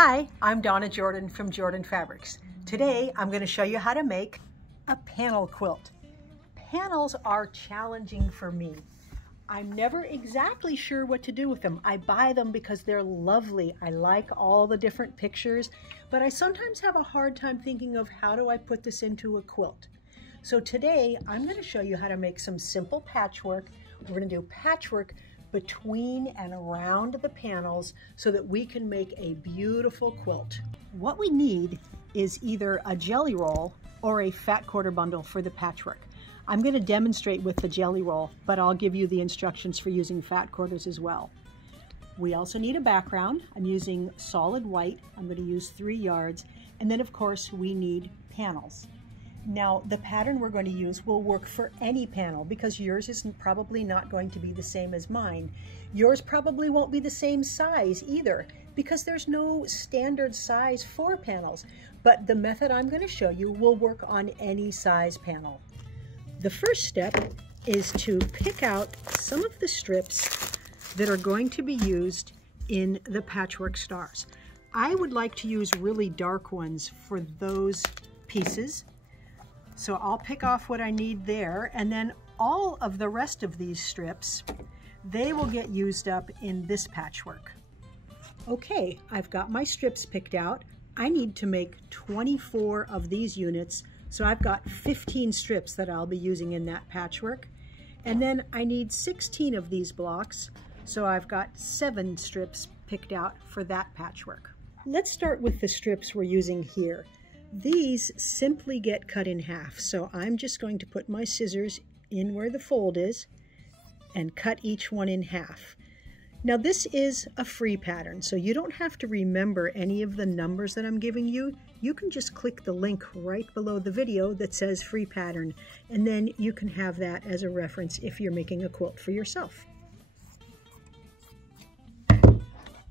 Hi, I'm Donna Jordan from Jordan Fabrics. Today I'm going to show you how to make a panel quilt. Panels are challenging for me. I'm never exactly sure what to do with them. I buy them because they're lovely. I like all the different pictures, but I sometimes have a hard time thinking of how do I put this into a quilt. So today I'm going to show you how to make some simple patchwork. We're going to do patchwork between and around the panels so that we can make a beautiful quilt. What we need is either a jelly roll or a fat quarter bundle for the patchwork. I'm going to demonstrate with the jelly roll, but I'll give you the instructions for using fat quarters as well. We also need a background. I'm using solid white. I'm going to use 3 yards. And then of course we need panels. Now the pattern we're going to use will work for any panel because yours is probably not going to be the same as mine. Yours probably won't be the same size either because there's no standard size for panels. But the method I'm going to show you will work on any size panel. The first step is to pick out some of the strips that are going to be used in the patchwork stars. I would like to use really dark ones for those pieces. So I'll pick off what I need there, and then all of the rest of these strips, they will get used up in this patchwork. Okay, I've got my strips picked out. I need to make 24 of these units, so I've got 15 strips that I'll be using in that patchwork. And then I need 16 of these blocks, so I've got 7 strips picked out for that patchwork. Let's start with the strips we're using here. These simply get cut in half, so I'm just going to put my scissors in where the fold is and cut each one in half. Now this is a free pattern, so you don't have to remember any of the numbers that I'm giving you. You can just click the link right below the video that says free pattern, and then you can have that as a reference if you're making a quilt for yourself.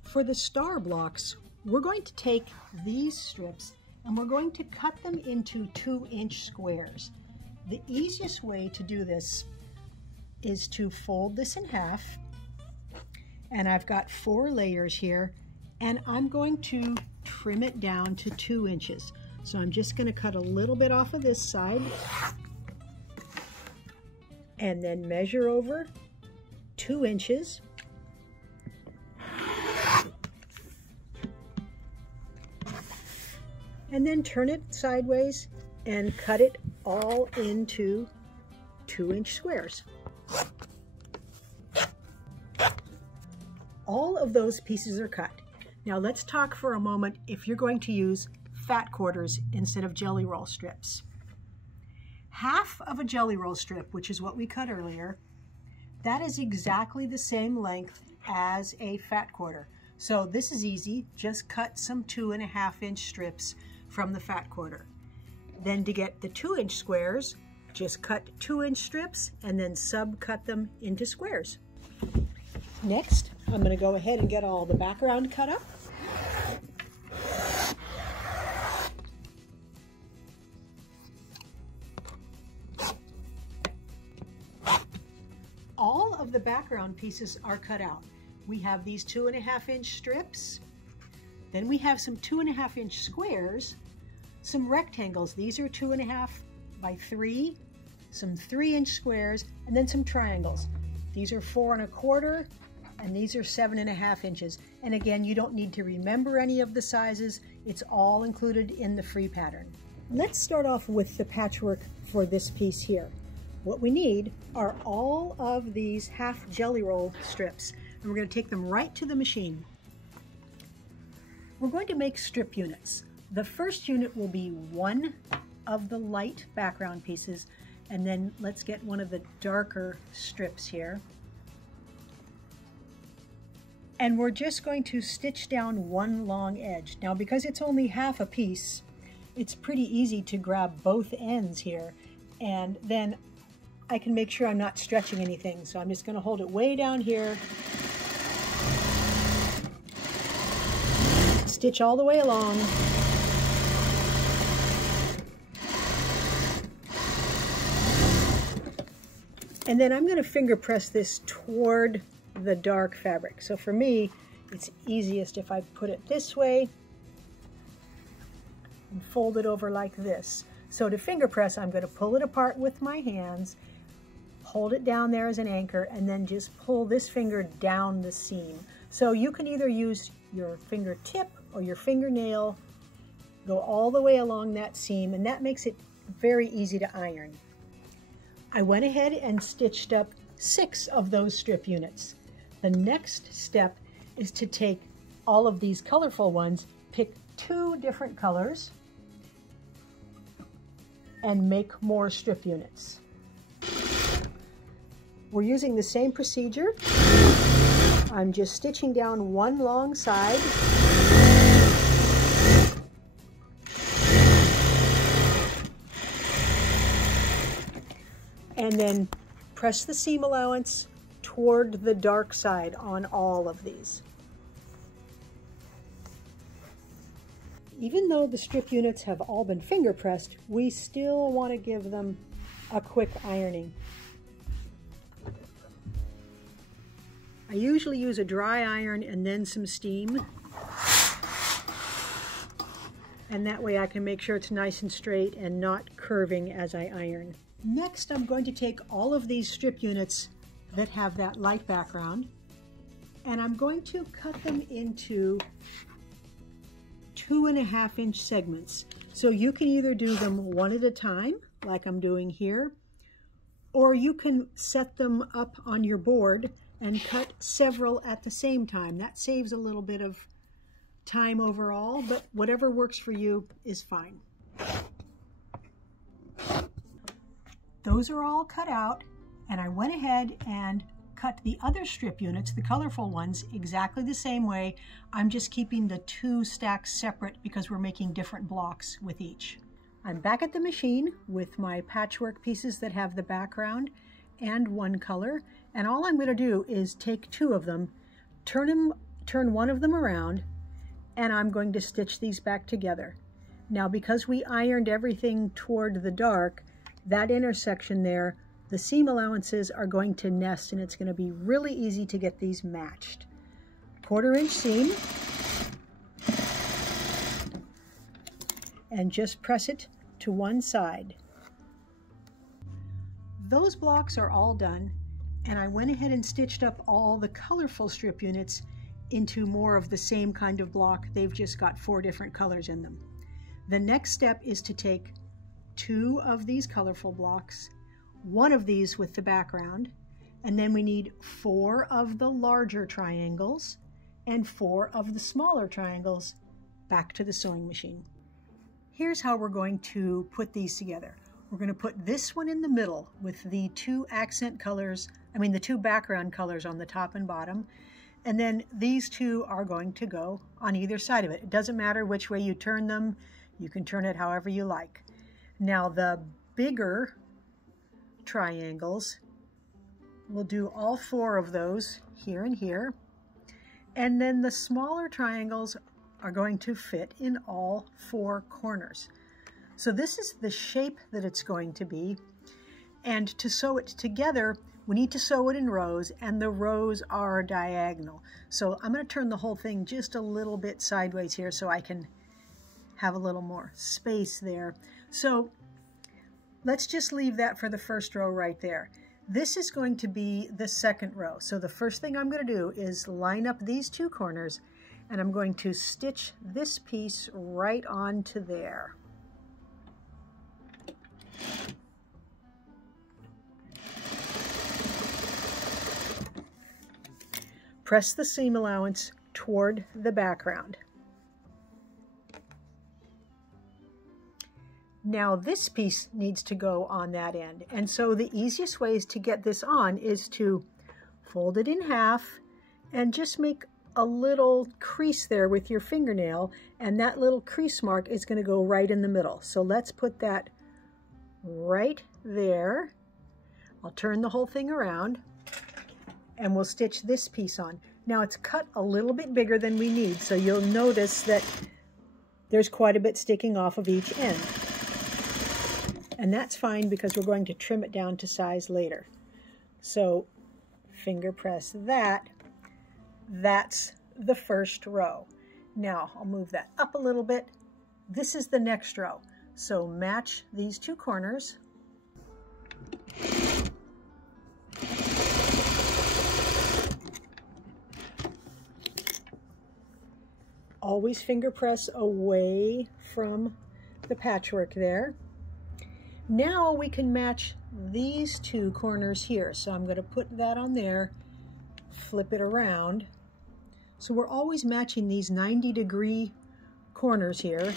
For the star blocks, we're going to take these strips and we're going to cut them into 2-inch squares. The easiest way to do this is to fold this in half, and I've got 4 layers here, and I'm going to trim it down to 2 inches. So I'm just going to cut a little bit off of this side and then measure over 2 inches. And then turn it sideways and cut it all into 2-inch squares. All of those pieces are cut. Now let's talk for a moment if you're going to use fat quarters instead of jelly roll strips. Half of a jelly roll strip, which is what we cut earlier, that is exactly the same length as a fat quarter. So this is easy, just cut some 2.5-inch strips from the fat quarter. Then to get the 2-inch squares, just cut 2-inch strips and then sub-cut them into squares. Next, I'm going to go ahead and get all the background cut up. All of the background pieces are cut out. We have these 2.5-inch strips. Then we have some 2.5-inch squares, some rectangles. These are 2.5 by 3, some 3-inch squares, and then some triangles. These are 4.25, and these are 7.5 inches. And again, you don't need to remember any of the sizes. It's all included in the free pattern. Let's start off with the patchwork for this piece here. What we need are all of these half jelly roll strips, and we're going to take them right to the machine. We're going to make strip units. The first unit will be one of the light background pieces, and then let's get one of the darker strips here. And we're just going to stitch down one long edge. Now because it's only half a piece, it's pretty easy to grab both ends here, and then I can make sure I'm not stretching anything. So I'm just going to hold it way down here, stitch all the way along. And then I'm going to finger press this toward the dark fabric. So for me, it's easiest if I put it this way and fold it over like this. So to finger press, I'm going to pull it apart with my hands, hold it down there as an anchor, and then just pull this finger down the seam. So you can either use your fingertip or your fingernail, go all the way along that seam, and that makes it very easy to iron. I went ahead and stitched up 6 of those strip units. The next step is to take all of these colorful ones, pick 2 different colors, and make more strip units. We're using the same procedure. I'm just stitching down one long side, and then press the seam allowance toward the dark side on all of these. Even though the strip units have all been finger pressed, we still want to give them a quick ironing. I usually use a dry iron and then some steam, and that way I can make sure it's nice and straight and not curving as I iron. Next, I'm going to take all of these strip units that have that light background, and I'm going to cut them into 2.5-inch segments. So you can either do them one at a time, like I'm doing here, or you can set them up on your board and cut several at the same time. That saves a little bit of time overall, but whatever works for you is fine. Those are all cut out, and I went ahead and cut the other strip units, the colorful ones, exactly the same way. I'm just keeping the 2 stacks separate because we're making different blocks with each. I'm back at the machine with my patchwork pieces that have the background and one color, and all I'm going to do is take 2 of them, turn one of them around, and I'm going to stitch these back together. Now, because we ironed everything toward the dark, that intersection there, the seam allowances are going to nest, and it's going to be really easy to get these matched. 1/4-inch seam, and just press it to one side. Those blocks are all done, and I went ahead and stitched up all the colorful strip units into more of the same kind of block. They've just got 4 different colors in them. The next step is to take 2 of these colorful blocks, 1 of these with the background, and then we need 4 of the larger triangles and 4 of the smaller triangles back to the sewing machine. Here's how we're going to put these together. We're going to put this one in the middle with the 2 accent colors, the 2 background colors on the top and bottom, and then these 2 are going to go on either side of it. It doesn't matter which way you turn them. You can turn it however you like. Now, the bigger triangles, we'll do all 4 of those here and here, and then the smaller triangles are going to fit in all 4 corners. So this is the shape that it's going to be, and to sew it together we need to sew it in rows, and the rows are diagonal. So I'm going to turn the whole thing just a little bit sideways here so I can have a little more space there. So let's just leave that for the first row right there. This is going to be the second row. So the first thing I'm going to do is line up these 2 corners, and I'm going to stitch this piece right onto there. Press the seam allowance toward the background. Now this piece needs to go on that end, and so the easiest ways to get this on is to fold it in half and just make a little crease there with your fingernail, and that little crease mark is going to go right in the middle. So let's put that right there. I'll turn the whole thing around, and we'll stitch this piece on. Now it's cut a little bit bigger than we need, so you'll notice that there's quite a bit sticking off of each end. And that's fine because we're going to trim it down to size later. So finger press that. That's the first row. Now I'll move that up a little bit This is the next row. So match these two corners. Always finger press away from the patchwork there. Now we can match these two corners here. So I'm going to put that on there, flip it around. So we're always matching these 90-degree corners here,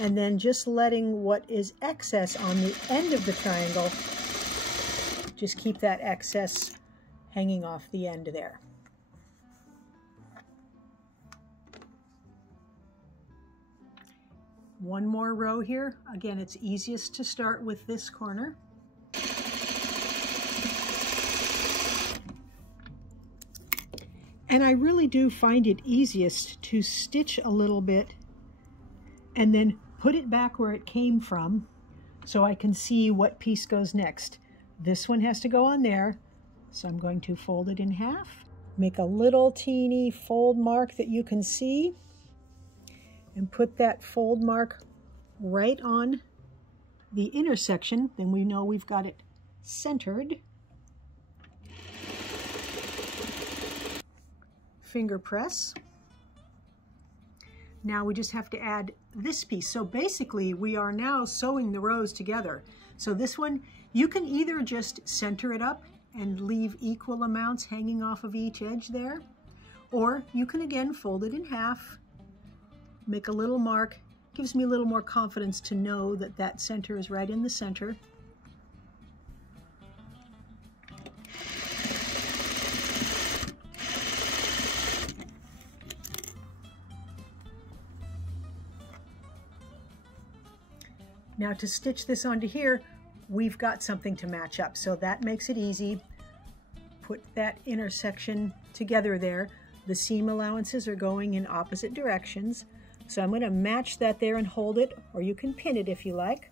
and then just letting what is excess on the end of the triangle, just keep that excess hanging off the end there. One more row here. Again, it's easiest to start with this corner. And I really do find it easiest to stitch a little bit and then put it back where it came from so I can see what piece goes next. This one has to go on there, so I'm going to fold it in half, make a little teeny fold mark that you can see, and put that fold mark right on the intersection. Then we know we've got it centered. Finger press. Now we just have to add this piece. So basically we are now sewing the rows together. So this one, you can either just center it up and leave equal amounts hanging off of each edge there, or you can again fold it in half, make a little mark. Gives me a little more confidence to know that that center is right in the center. Now to stitch this onto here, we've got something to match up, so that makes it easy. Put that intersection together there. The seam allowances are going in opposite directions, so I'm going to match that there and hold it, or you can pin it if you like.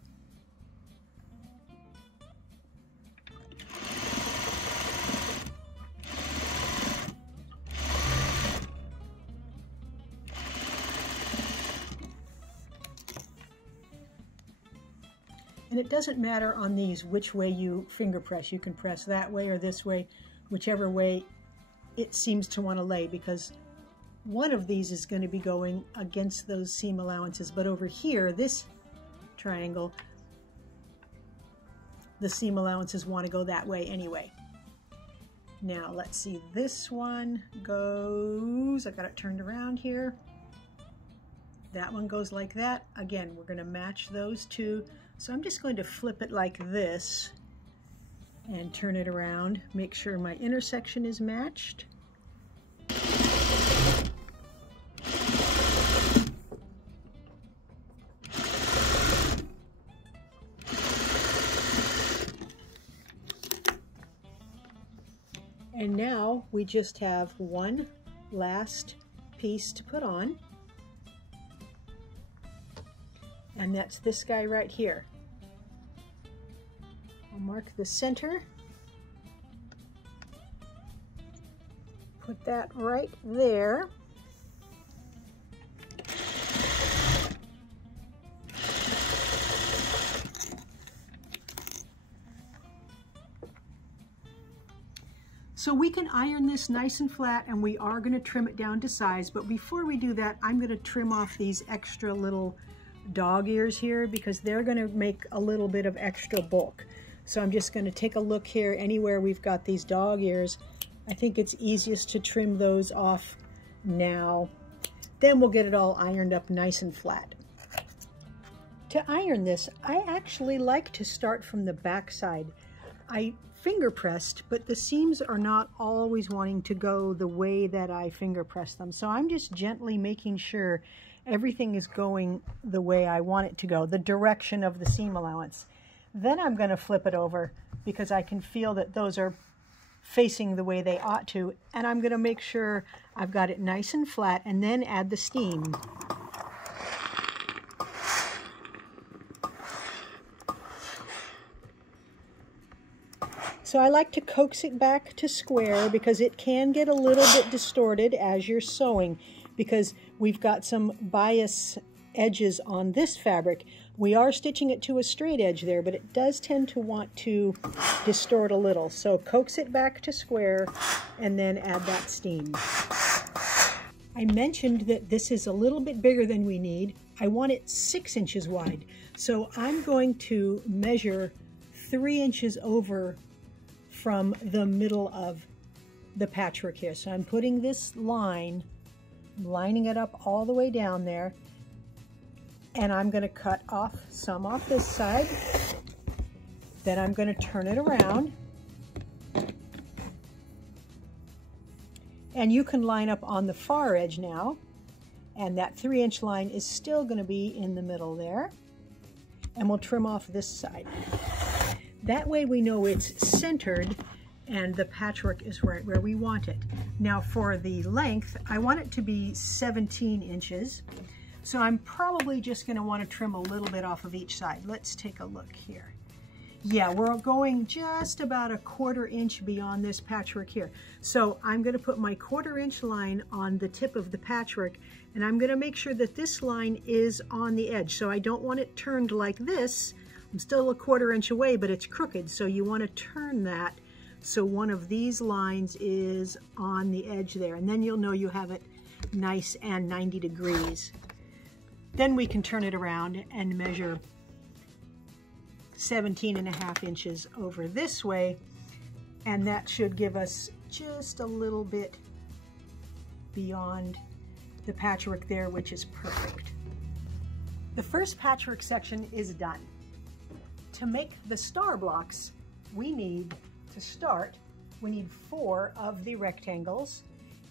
And it doesn't matter on these which way you finger press. You can press that way or this way, whichever way it seems to want to lay, because one of these is going to be going against those seam allowances. But over here, this triangle, the seam allowances want to go that way anyway. Now let's see, this one goes, I got it turned around here. That one goes like that. Again, we're going to match those two. So I'm just going to flip it like this and turn it around. Make sure my intersection is matched. And now we just have one last piece to put on. And that's this guy right here. I'll mark the center. Put that right there. So we can iron this nice and flat, and we are going to trim it down to size. But before we do that, I'm going to trim off these extra little dog ears here, because they're going to make a little bit of extra bulk. So I'm just going to take a look here anywhere we've got these dog ears. I think it's easiest to trim those off now. Then we'll get it all ironed up nice and flat. To iron this, I actually like to start from the back side. I finger pressed, but the seams are not always wanting to go the way that I finger press them. So I'm just gently making sure everything is going the way I want it to go, the direction of the seam allowance. Then I'm going to flip it over because I can feel that those are facing the way they ought to, and I'm going to make sure I've got it nice and flat, and then add the steam. So I like to coax it back to square because it can get a little bit distorted as you're sewing, because we've got some bias edges on this fabric. We are stitching it to a straight edge there, but it does tend to want to distort a little. So coax it back to square and then add that steam. I mentioned that this is a little bit bigger than we need. I want it 6 inches wide. So I'm going to measure 3 inches over from the middle of the patchwork here. So I'm putting this line, lining it up all the way down there, and I'm going to cut off some off this side. Then I'm going to turn it around. And you can line up on the far edge now, and that 3-inch line is still going to be in the middle there. And we'll trim off this side. That way we know it's centered and the patchwork is right where we want it. Now for the length, I want it to be 17 inches. So I'm probably just going to want to trim a little bit off of each side. Let's take a look here. Yeah, we're going just about a 1/4 inch beyond this patchwork here. So I'm going to put my 1/4 inch line on the tip of the patchwork, and I'm going to make sure that this line is on the edge. So I don't want it turned like this. I'm still a 1/4 inch away, but it's crooked. So you want to turn that so one of these lines is on the edge there, and then you'll know you have it nice and 90 degrees. Then we can turn it around and measure 17.5 inches over this way, and that should give us just a little bit beyond the patchwork there, which is perfect. The first patchwork section is done. To make the star blocks, we need to start, we need 4 of the rectangles,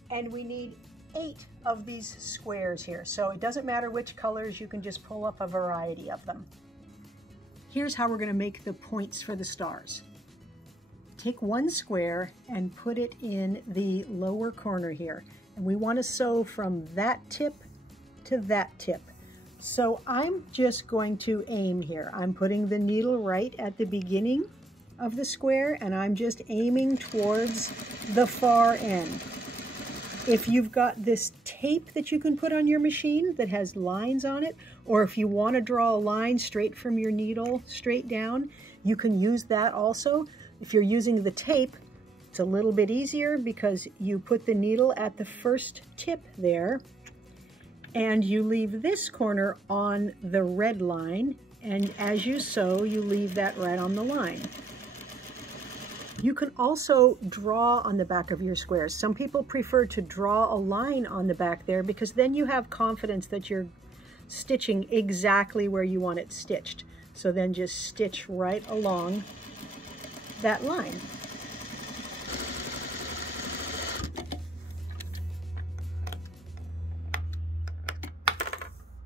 and we need 8 of these squares here. So it doesn't matter which colors, you can just pull up a variety of them. Here's how we're going to make the points for the stars. Take 1 square and put it in the lower corner here. And we want to sew from that tip to that tip. So I'm just going to aim here. I'm putting the needle right at the beginning of the square, and I'm just aiming towards the far end. If you've got this tape that you can put on your machine that has lines on it, or if you want to draw a line straight from your needle straight down, you can use that also. If you're using the tape, it's a little bit easier because you put the needle at the first tip there, and you leave this corner on the red line, and as you sew, you leave that right on the line. You can also draw on the back of your squares. Some people prefer to draw a line on the back there because then you have confidence that you're stitching exactly where you want it stitched. So then just stitch right along that line.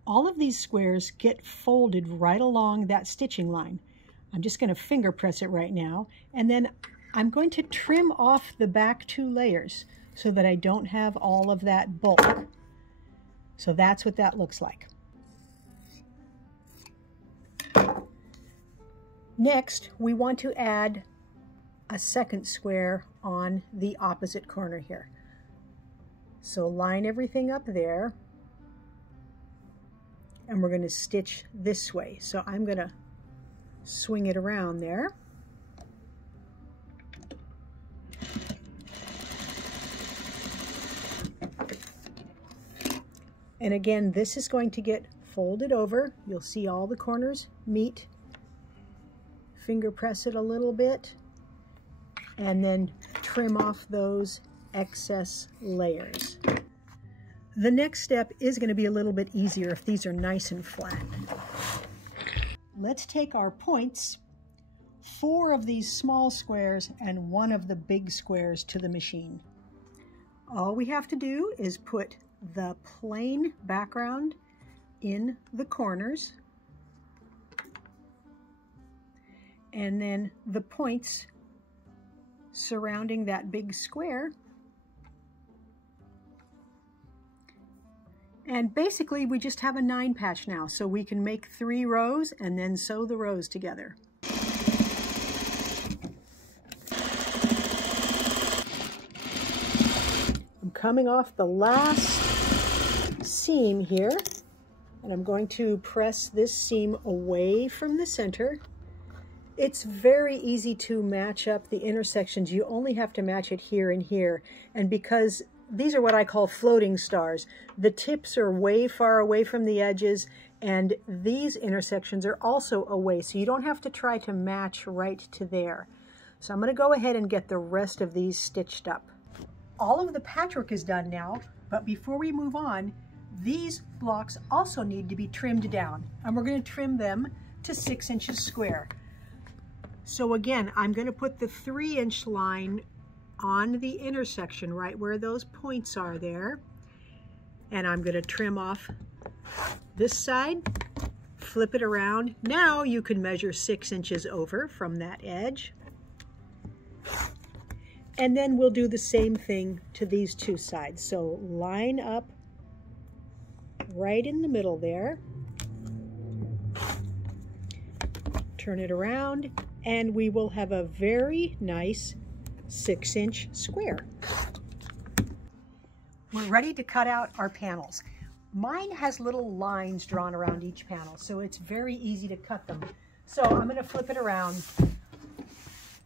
All of these squares get folded right along that stitching line. I'm just going to finger press it right now, and then I'm going to trim off the back 2 layers so that I don't have all of that bulk. So that's what that looks like. Next, we want to add a second square on the opposite corner here. So line everything up there, and we're going to stitch this way. So I'm going to swing it around there. And again, this is going to get folded over. You'll see all the corners meet. Finger press it a little bit, and then trim off those excess layers. The next step is going to be a little bit easier if these are nice and flat. Let's take our points, 4 of these small squares and 1 of the big squares to the machine. All we have to do is put the plain background in the corners, and then the points surrounding that big square. And basically we just have a 9 patch now, so we can make 3 rows and then sew the rows together. I'm coming off the last seam here, And I'm going to press this seam away from the center. It's very easy to match up the intersections. You only have to match it here and here. And because these are what I call floating stars, the tips are way far away from the edges, and these intersections are also away, so you don't have to try to match right to there. So I'm going to go ahead and get the rest of these stitched up. All of the patchwork is done now, but before we move on, these blocks also need to be trimmed down, and we're going to trim them to 6 inches square. So again, I'm going to put the 3-inch line on the intersection right where those points are there, and I'm going to trim off this side, flip it around. Now you can measure 6 inches over from that edge, and then we'll do the same thing to these two sides. So line up right in the middle there, turn it around, and we will have a very nice 6-inch square. We're ready to cut out our panels. Mine has little lines drawn around each panel, so it's very easy to cut them. So I'm going to flip it around.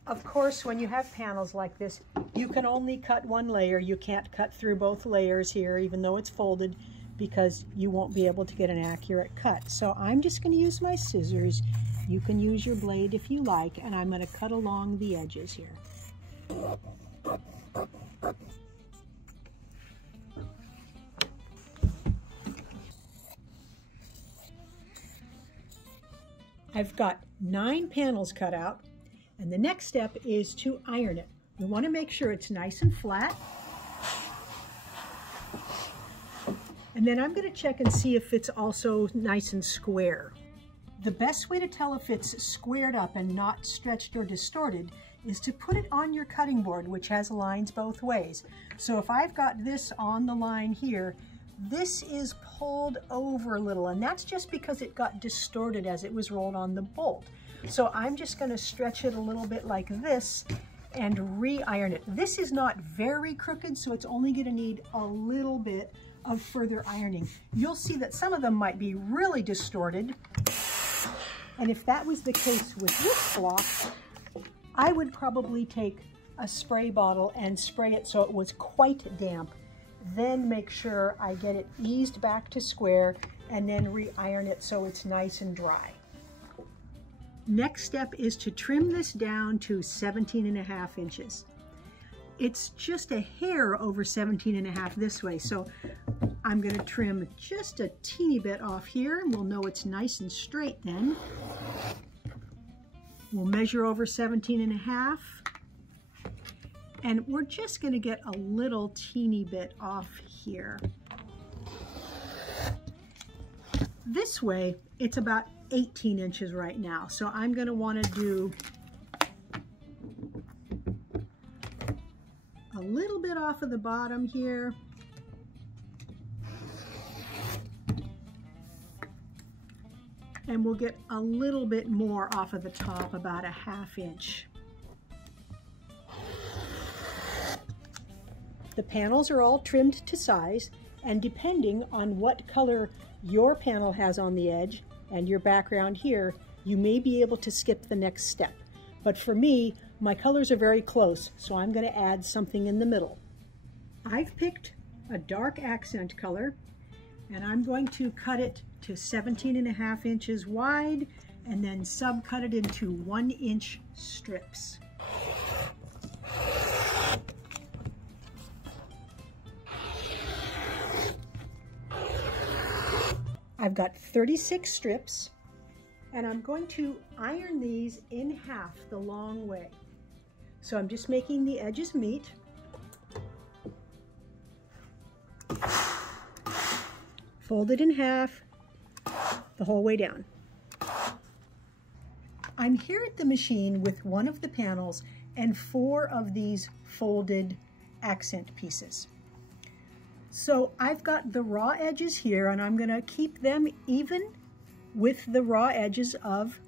Of course, when you have panels like this, you can only cut one layer. You can't cut through both layers here, even though it's folded, because you won't be able to get an accurate cut. So I'm just going to use my scissors. You can use your blade if you like, and I'm going to cut along the edges here. I've got 9 panels cut out, and the next step is to iron it. We want to make sure it's nice and flat. And then I'm going to check and see if it's also nice and square. The best way to tell if it's squared up and not stretched or distorted is to put it on your cutting board, which has lines both ways. So if I've got this on the line here, this is pulled over a little, and that's just because it got distorted as it was rolled on the bolt. So I'm just going to stretch it a little bit like this and re-iron it. This is not very crooked, so it's only going to need a little bit of further ironing. You'll see that some of them might be really distorted, and if that was the case with this block, I would probably take a spray bottle and spray it so it was quite damp. Then make sure I get it eased back to square, and then re-iron it so it's nice and dry. Next step is to trim this down to 17.5 inches. It's just a hair over 17.5 this way, so I'm going to trim just a teeny bit off here, and we'll know it's nice and straight then. We'll measure over 17.5, and we're just going to get a little teeny bit off here. This way, it's about 18 inches right now, so I'm going to want to do a little bit off of the bottom here. And we'll get a little bit more off of the top, about a 1/2 inch. The panels are all trimmed to size, and depending on what color your panel has on the edge and your background here, you may be able to skip the next step. But for me, my colors are very close, so I'm going to add something in the middle. I've picked a dark accent color, and I'm going to cut it to 17.5 inches wide, and then subcut it into 1-inch strips. I've got 36 strips, and I'm going to iron these in half the long way. So I'm just making the edges meet. Fold it in half the whole way down. I'm here at the machine with one of the panels and 4 of these folded accent pieces. So I've got the raw edges here, and I'm going to keep them even with the raw edges of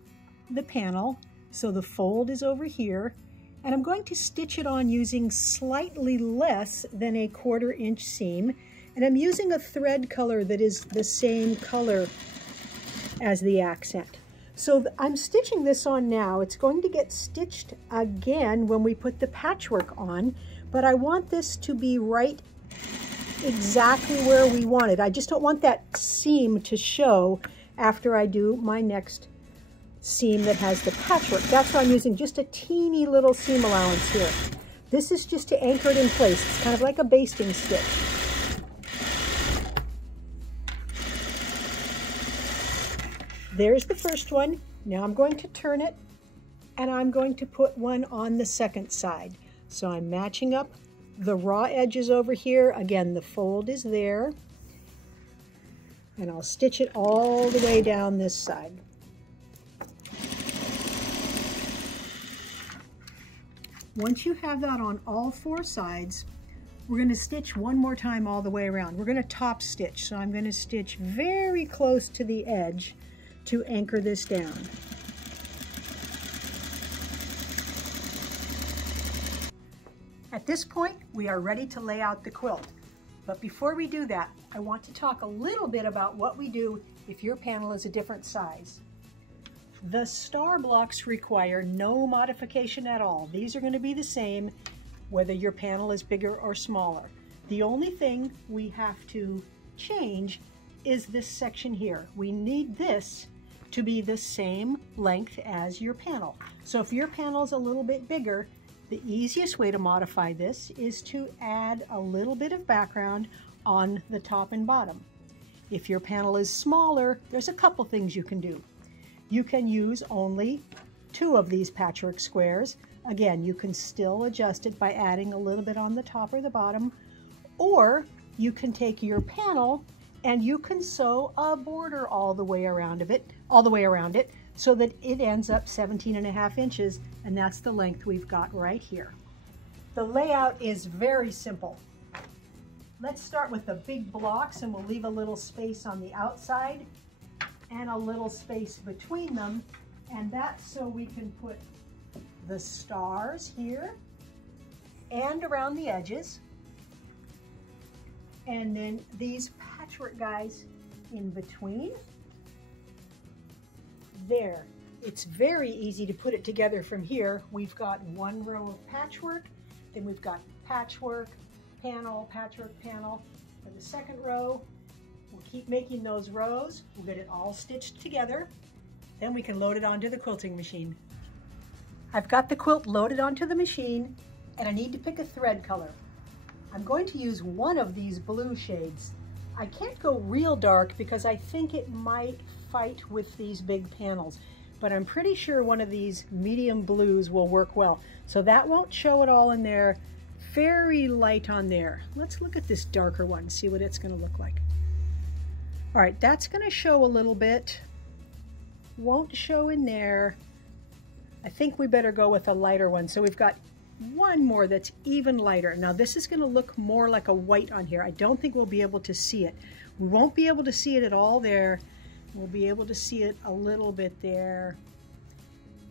the panel. So the fold is over here, and I'm going to stitch it on using slightly less than a 1/4 inch seam, And I'm using a thread color that is the same color as the accent. So I'm stitching this on now. It's going to get stitched again when we put the patchwork on, but I want this to be right exactly where we want it. I just don't want that seam to show after I do my next seam that has the patchwork. That's why I'm using just a teeny little seam allowance here. This is just to anchor it in place. It's kind of like a basting stitch. There's the first one. Now I'm going to turn it and I'm going to put one on the second side. So I'm matching up the raw edges over here. Again, the fold is there. And I'll stitch it all the way down this side. Once you have that on all four sides, we're going to stitch one more time all the way around. We're going to top stitch. So I'm going to stitch very close to the edge to anchor this down. At this point, we are ready to lay out the quilt. But before we do that, I want to talk a little bit about what we do if your panel is a different size. The star blocks require no modification at all. These are going to be the same whether your panel is bigger or smaller. The only thing we have to change is this section here. We need this to be the same length as your panel. So if your panel is a little bit bigger, the easiest way to modify this is to add a little bit of background on the top and bottom. If your panel is smaller, there's a couple things you can do. You can use only 2 of these patchwork squares. Again, you can still adjust it by adding a little bit on the top or the bottom, or you can take your panel and you can sew a border all the way around it so that it ends up 17.5 inches, and that's the length we've got right here. The layout is very simple. Let's start with the big blocks, and we'll leave a little space on the outside and a little space between them, and that's so we can put the stars here and around the edges, and then these patchwork guys in between. There. It's very easy to put it together from here. We've got one row of patchwork, then we've got patchwork, panel, patchwork, panel. For the second row, we'll keep making those rows. We'll get it all stitched together. Then we can load it onto the quilting machine. I've got the quilt loaded onto the machine, and I need to pick a thread color. I'm going to use one of these blue shades. I can't go real dark because I think it might fight with these big panels, but I'm pretty sure one of these medium blues will work well. So that won't show it all in there. Very light on there. Let's look at this darker one, see what it's going to look like. All right, that's going to show a little bit. Won't show in there. I think we better go with a lighter one. So we've got one more that's even lighter. Now this is going to look more like a white on here. I don't think we'll be able to see it. We won't be able to see it at all there. We'll be able to see it a little bit there.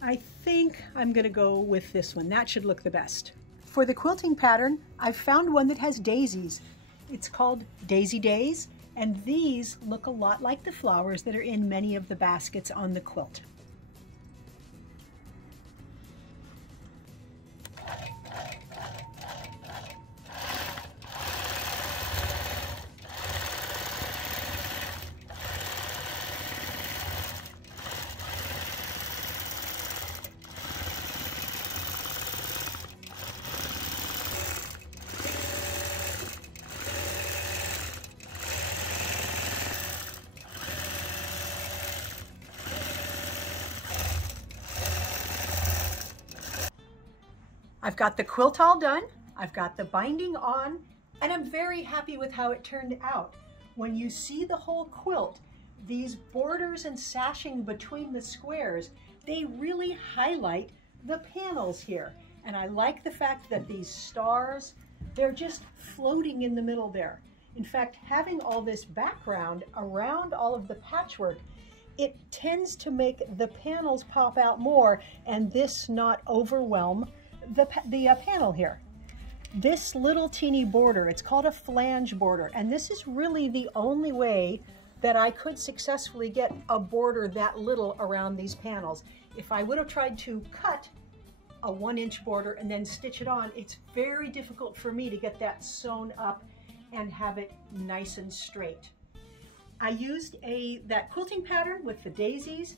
I think I'm going to go with this one. That should look the best. For the quilting pattern, I've found one that has daisies. It's called Daisy Days, and these look a lot like the flowers that are in many of the baskets on the quilt. I've got the quilt all done, I've got the binding on, and I'm very happy with how it turned out. When you see the whole quilt, these borders and sashing between the squares, they really highlight the panels here. And I like the fact that these stars, they're just floating in the middle there. In fact, having all this background around all of the patchwork, it tends to make the panels pop out more and this not overwhelm the panel here. this little teeny border. It's called a flange border, and this is really the only way that I could successfully get a border that little around these panels. If I would have tried to cut a 1-inch border and then stitch it on, it's very difficult for me to get that sewn up and have it nice and straight. I used that quilting pattern with the daisies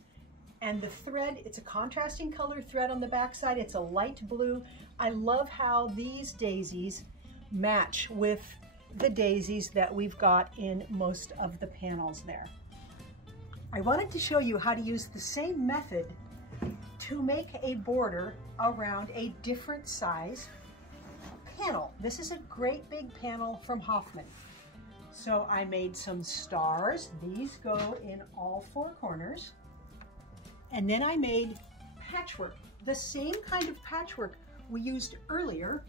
and the thread. It's a contrasting color thread on the back side. It's a light blue. I love how these daisies match with the daisies that we've got in most of the panels there. I wanted to show you how to use the same method to make a border around a different size panel. This is a great big panel from Hoffman. So I made some stars. These go in all 4 corners. And then I made patchwork, the same kind of patchwork we used earlier,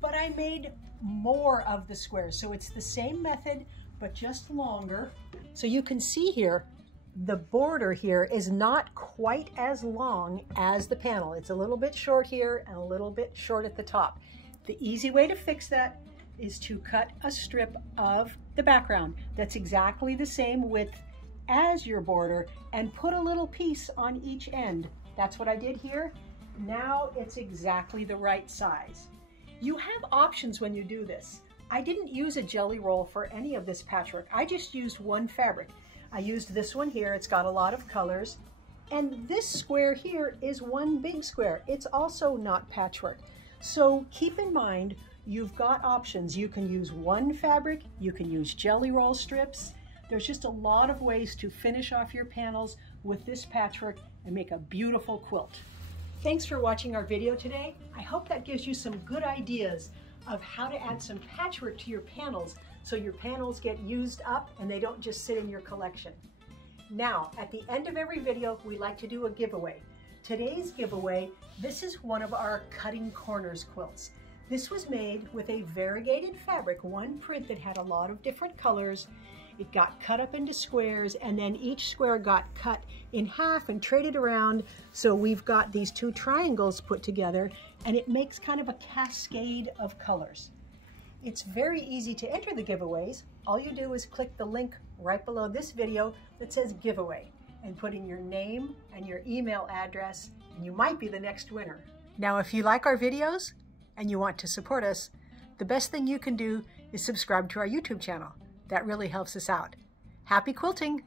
but I made more of the squares. So it's the same method, but just longer. So you can see here, the border here is not quite as long as the panel. It's a little bit short here and a little bit short at the top. The easy way to fix that is to cut a strip of the background that's exactly the same width as your border and put a little piece on each end. That's what I did here. Now it's exactly the right size. You have options when you do this. I didn't use a jelly roll for any of this patchwork. I just used one fabric. I used this one here. It's got a lot of colors. And this square here is one big square. It's also not patchwork. So keep in mind, you've got options. You can use one fabric. You can use jelly roll strips. There's just a lot of ways to finish off your panels with this patchwork and make a beautiful quilt. Thanks for watching our video today. I hope that gives you some good ideas of how to add some patchwork to your panels so your panels get used up and they don't just sit in your collection. Now, at the end of every video, we like to do a giveaway. Today's giveaway, this is one of our cutting corners quilts. This was made with a variegated fabric, one print that had a lot of different colors. It got cut up into squares, and then each square got cut in half and traded around. So we've got these 2 triangles put together, and it makes kind of a cascade of colors. It's very easy to enter the giveaways. All you do is click the link right below this video that says giveaway and put in your name and your email address, and you might be the next winner. Now, if you like our videos and you want to support us, the best thing you can do is subscribe to our YouTube channel. That really helps us out. Happy quilting!